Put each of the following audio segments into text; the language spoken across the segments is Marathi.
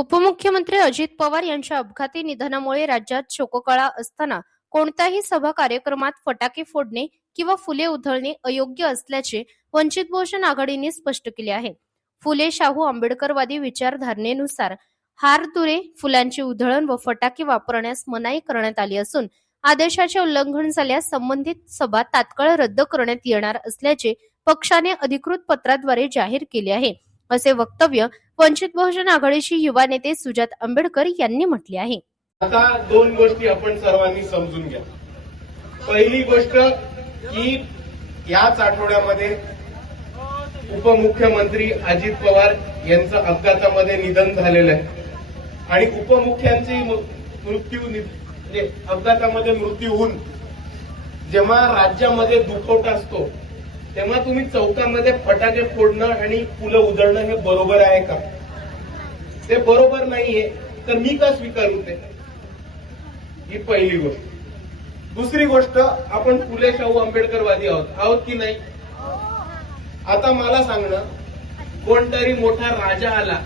उपमुख्यमंत्री अजित पवार यांच्या अपघाती निधनामुळे राज्यात शोककळा असताना कोणत्याही सभा कार्यक्रमात फटाके फोडणे किंवा फुले उधळणे अयोग्य असल्याचे वंचित बहुजन आघाडीने स्पष्ट केले आहे. फुले शाहू आंबेडकरवादी विचारधारणेनुसार हार तुरे फुलांची उधळण व फटाके वापरण्यास मनाई करण्यात आली असून आदेशाचे उल्लंघन झाल्यास संबंधित सभा तात्काळ रद्द करण्यात येणार असल्याचे पक्षाने अधिकृत पत्राद्वारे जाहीर केले आहे. असे वक्तव्य वंचित बहुजन आघाडीचे युवा नेते सुजात आंबेडकर यांनी म्हटले आहे. आता दोन गोष्टी आपण सर्वांनी समजून घ्या. पहिली गोष्ट की याच आठवड्यामध्ये उपमुख्यमंत्री अजित पवार यांचं अपघातामध्ये निधन झालेलं आहे. आणि उपमुख्यांचे मृत्यू म्हणजे अपघातामध्ये मृत्यू होऊन जेव्हा राज्यामध्ये दुखवटा असतो तेव्हा तुम्ही चौकामध्ये फटाके फोडणं आणि फुलं उधळणं हे बरोबर आहे का? ते बरोबर नाहीये तर मी का स्वीकारू ते? ही पहिली गोष्ट. दुसरी गोष्ट आपण फुले शाहू आंबेडकरवादी आहोत. आहोत की नाही? आता मला सांगणं कोणतरी मोठा राजा आला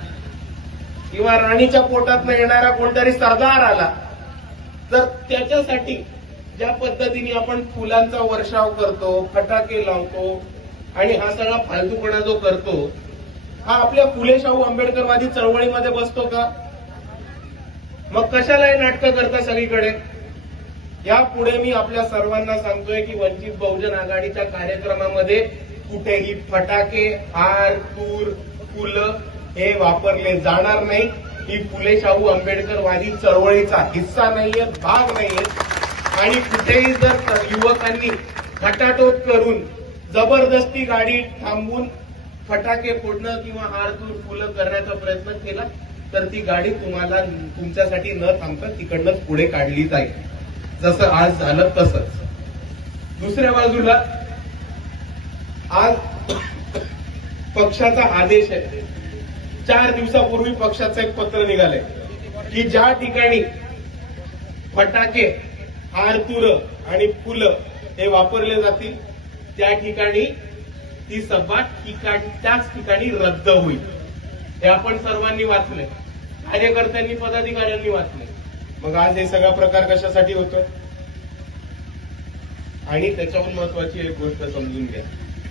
किंवा राणीच्या पोटात येणारा कोणतरी सरदार आला तर त्याच्यासाठी ज्या पद्धतीने आपण फुलांचा वर्षाव करतो फटाके लावतो आणि हा सगळा फालतूपणा जो करतो हा आपल्या फुले शाहू आंबेडकरवादी चळवळीमध्ये बसतो का? मग कशाला हे नाटकं करता सगळीकडे? यापुढे मी आपल्या सर्वांना सांगतोय की वंचित बहुजन आघाडीच्या कार्यक्रमामध्ये कुठेही फटाके हार तूर फुलं हे वापरले जाणार नाही. ही फुले शाहू आंबेडकरवादी चळवळीचा हिस्सा नाहीये भाग नाहीये आणि कुठेही जर युवकांनी खटाटोप करून जबरदस्ती गाडी थांबवून फटाके फोडणं किंवा हारतूर फुलं करण्याचा प्रयत्न केला तर ती गाडी तुम्हाला तुमच्यासाठी न थांबता तिकडनं पुढे काढली जाईल. जसं आज झालं तसंच. दुसऱ्या बाजूला आज पक्षाचा आदेश आहे. चार दिवसापूर्वी पक्षाचं एक पत्र निघालंय की ज्या ठिकाणी फटाके हारतुर आणि फुलं हे वापरले जातील. त्या ठिकाणी ती सभा ठिकाण त्याच ठिकाणी रद्द होईल. हे आपण सर्वांनी वाचले कार्यकर्त्यांनी पदाधिकाऱ्यांनी वाचले मग आज हे सगळा प्रकार कशासाठी होतो? आणि त्याच्याहून महत्वाची एक गोष्ट समजून घ्या.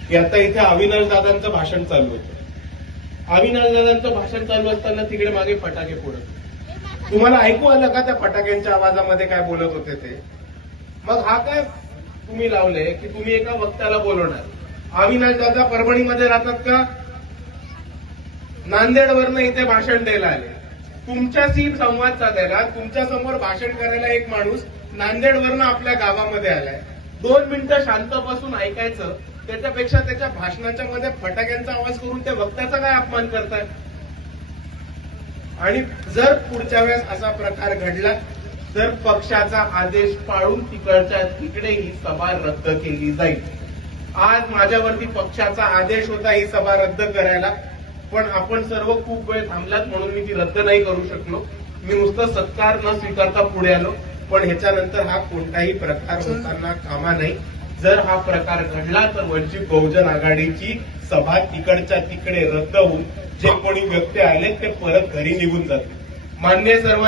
की आता इथे अविनाश दादांचं भाषण चालू होतं. अविनाश दादांचं भाषण चालू असताना तिकडे मागे फटाके फोडत होते. तुम्हाला ऐकू आलं का त्या फटाक्यांच्या आवाजामध्ये काय बोलत होते ते? मग हा काय तुम्ही लावले की तुम्ही एका वक्त्याला बोलवणार? अविनाश दादा परभणीमध्ये राहतात का? नांदेडवरनं इथे भाषण द्यायला आले. तुमच्याशी संवाद साधायला तुमच्यासमोर भाषण करायला एक माणूस नांदेडवरनं आपल्या गावामध्ये आलाय. दोन मिनिटं शांत बसून ऐकायचं त्याच्यापेक्षा त्याच्या भाषणाच्या मध्ये फटाक्यांचा आवाज करून त्या वक्त्याचा काय अपमान करताय? आणि जर पुढच्या वेळेस असा प्रकार घडला तर पक्षाचा आदेश पाळून तिकडच्या तिकडे ही सभा रद्द केली जाईल. आज माझ्यावरती पक्षाचा आदेश होता ही सभा रद्द करायला पण आपण सर्व खूप वेळ थांबलात म्हणून मी ती रद्द नाही करू शकलो. मी नुसतं सत्कार न स्वीकारता पुढे आलो पण ह्याच्यानंतर हा कोणताही प्रकार होताना कामा नाही. जर हा प्रकार घडला तर वंचित बहुजन आघाडीची सभा तिकडच्या तिकडे रद्द होऊन जे कोणी व्यक्ती आले ते परत घरी निघून जाते मान्य सर्व